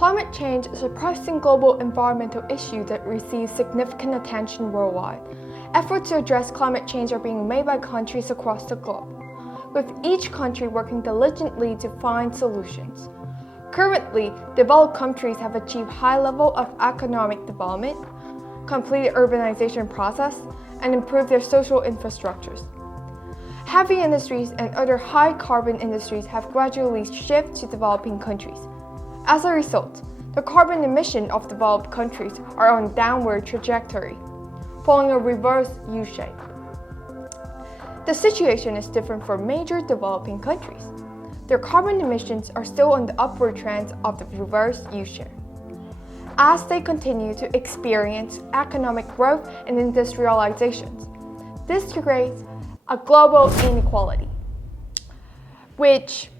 Climate change is a pressing global environmental issue that receives significant attention worldwide. Efforts to address climate change are being made by countries across the globe, with each country working diligently to find solutions. Currently, developed countries have achieved high level of economic development, completed urbanization process, and improved their social infrastructures. Heavy industries and other high-carbon industries have gradually shifted to developing countries. As a result, the carbon emissions of developed countries are on a downward trajectory, following a reverse U-shape. The situation is different for major developing countries. Their carbon emissions are still on the upward trend of the reverse U-shape, as they continue to experience economic growth and industrialization. This creates a global inequality, which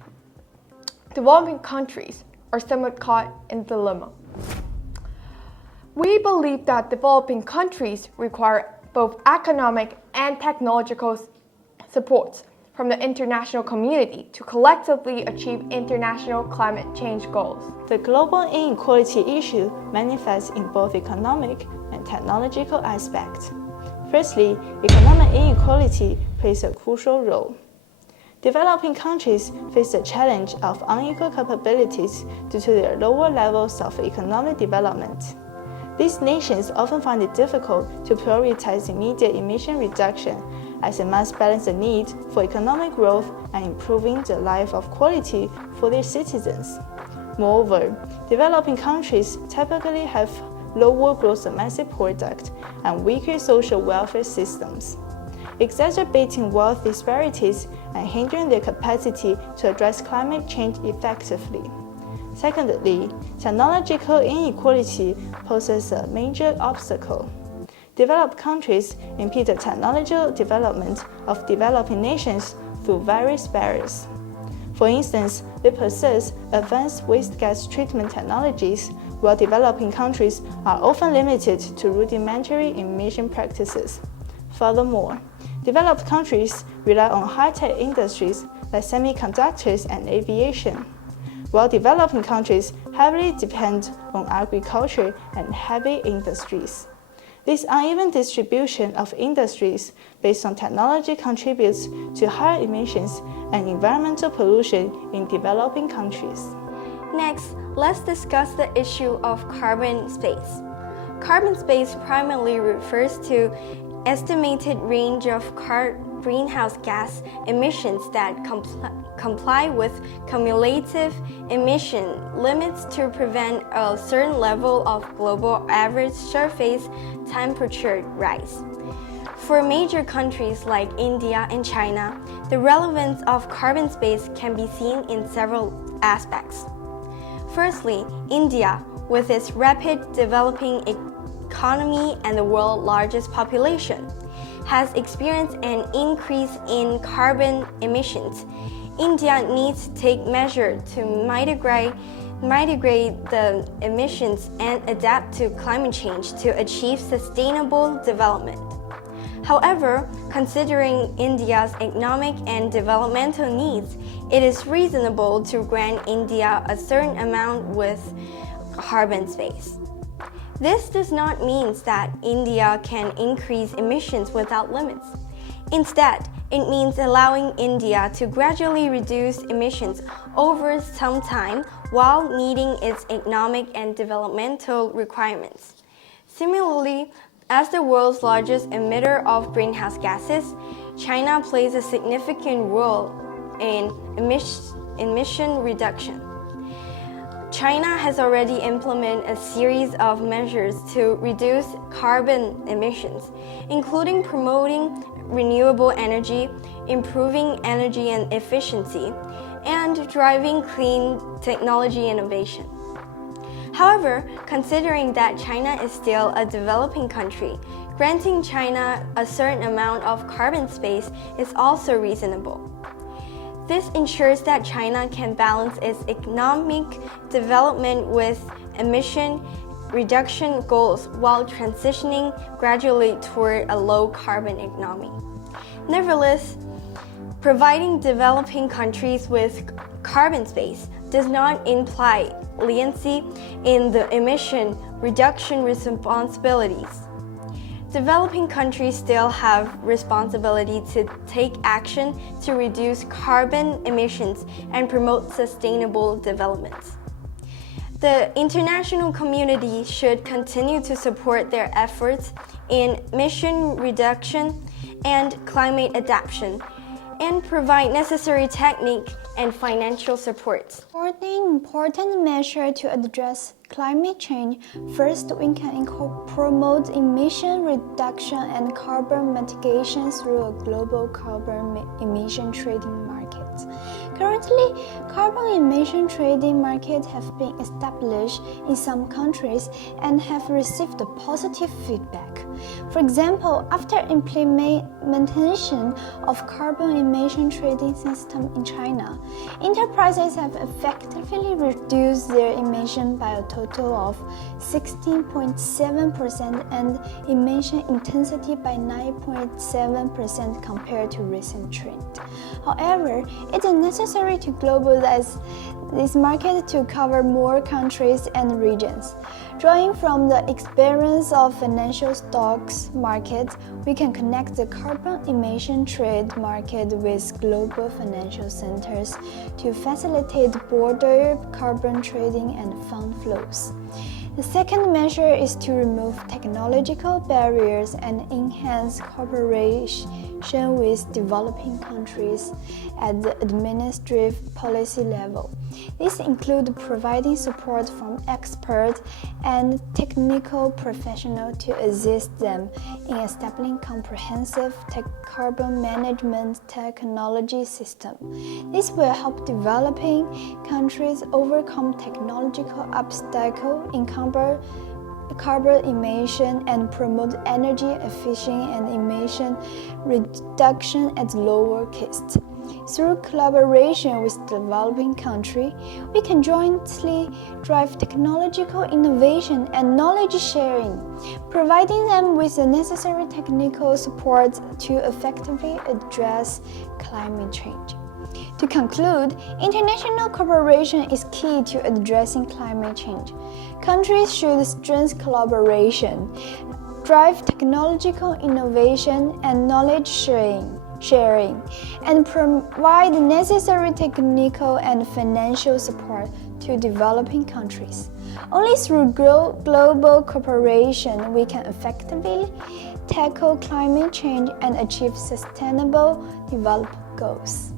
developing countries are somewhat caught in dilemma. We believe that developing countries require both economic and technological support from the international community to collectively achieve international climate change goals. The global inequality issue manifests in both economic and technological aspects. Firstly, economic inequality plays a crucial role. Developing countries face the challenge of unequal capabilities due to their lower levels of economic development. These nations often find it difficult to prioritize immediate emission reduction, as they must balance the need for economic growth and improving the life of quality for their citizens. Moreover, developing countries typically have lower gross domestic product and weaker social welfare systems, exacerbating wealth disparities and hindering their capacity to address climate change effectively. Secondly, technological inequality poses a major obstacle. Developed countries impede the technological development of developing nations through various barriers. For instance, they possess advanced waste gas treatment technologies, while developing countries are often limited to rudimentary emission practices. Furthermore, developed countries rely on high-tech industries like semiconductors and aviation, while developing countries heavily depend on agriculture and heavy industries. This uneven distribution of industries based on technology contributes to higher emissions and environmental pollution in developing countries. Next, let's discuss the issue of carbon space. Carbon space primarily refers to estimated range of greenhouse gas emissions that comply with cumulative emission limits to prevent a certain level of global average surface temperature rise. For major countries like India and China, the relevance of carbon space can be seen in several aspects. Firstly, India, with its rapid developing economy and the world's largest population, has experienced an increase in carbon emissions. India needs to take measures to mitigate the emissions and adapt to climate change to achieve sustainable development. However, considering India's economic and developmental needs, it is reasonable to grant India a certain amount with carbon space. This does not mean that India can increase emissions without limits. Instead, it means allowing India to gradually reduce emissions over some time while meeting its economic and developmental requirements. Similarly, as the world's largest emitter of greenhouse gases, China plays a significant role in emission reduction. China has already implemented a series of measures to reduce carbon emissions, including promoting renewable energy, improving energy and efficiency, and driving clean technology innovation. However, considering that China is still a developing country, granting China a certain amount of carbon space is also reasonable. This ensures that China can balance its economic development with emission reduction goals while transitioning gradually toward a low-carbon economy. Nevertheless, providing developing countries with carbon space does not imply leniency in the emission reduction responsibilities. Developing countries still have responsibility to take action to reduce carbon emissions and promote sustainable development. The international community should continue to support their efforts in emission reduction and climate adaptation, and provide necessary technique and financial support. Supporting important measures to address climate change, first we can promote emission reduction and carbon mitigation through a global carbon emission trading market. Currently, carbon emission trading markets have been established in some countries and have received positive feedback. For example, after implementation of carbon emission trading system in China, enterprises have effectively reduced their emission by a total of 16.7% and emission intensity by 9.7% compared to recent trend. However, it is necessary to globalize this market to cover more countries and regions. Drawing from the experience of financial stocks markets, we can connect the carbon emission trade market with global financial centers to facilitate border carbon trading and fund flows. The second measure is to remove technological barriers and enhance cooperation with developing countries at the administrative policy level. This includes providing support from experts and technical professionals to assist them in establishing comprehensive carbon management technology system. This will help developing countries overcome technological obstacles in carbon emission and promote energy efficient and emission reduction at lower cost. Through collaboration with developing countries, we can jointly drive technological innovation and knowledge sharing, providing them with the necessary technical support to effectively address climate change. To conclude, international cooperation is key to addressing climate change. Countries should strengthen collaboration, drive technological innovation and knowledge sharing, and provide necessary technical and financial support to developing countries. Only through global cooperation we can effectively tackle climate change and achieve sustainable development goals.